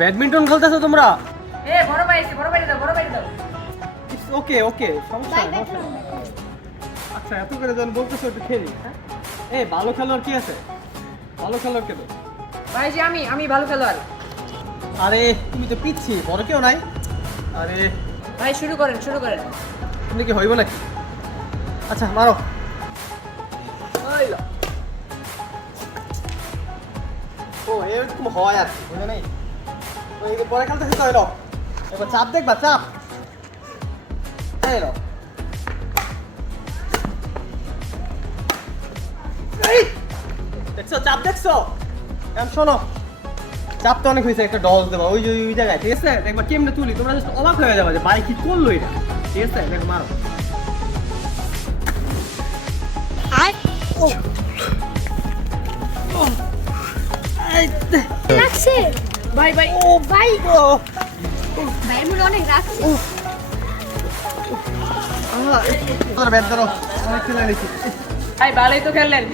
Badminton খেলতেছো তোমরা? এ বড় ভাই এসে বড় ভাই দাও বড় ভাই দাও। ইটস ওকে ওকে, সমস্যা নেই। আচ্ছা এত করে যখন বলতেছো একটু খেলি। হ্যাঁ ভালো খেলোয়াড় কি আছে? ভালো খেলোয়াড় কে তো? ভাই যে আমি ভালো খেলোয়াড়। আরে তুমি তো পিচ্ছি, বড় কেউ নাই। আরে ভাই শুরু করেন শুরু করেন। তুমি কি হইব নাকি? আচ্ছা মারো। ও এরকম হয় আর কি, বুঝে নেই? ওই যে পরে খেলতেছি তো এলো, এবার চাপ দেখবা চাপ। এলো দেখছো চাপ দেখছো? এখন শোনো, চাপ তো অনেক হয়েছে, একটা ডজ দেবা ওই যে ওই জায়গায়, ঠিক আছে? একবার কেমনে তুলি তোমরা জাস্ট অবাক হয়ে যাবে যে ভাই কি করলো এটা, ঠিক আছে? দেখ মারো। লাগছে ভাই ভাই ও ভাই ভাইয়ের মনে অনেক রাখছে। তোর ব্যাট ধরো, অনেক খেলে নিচ্ছি। ভাই ভালোই তো খেললেন।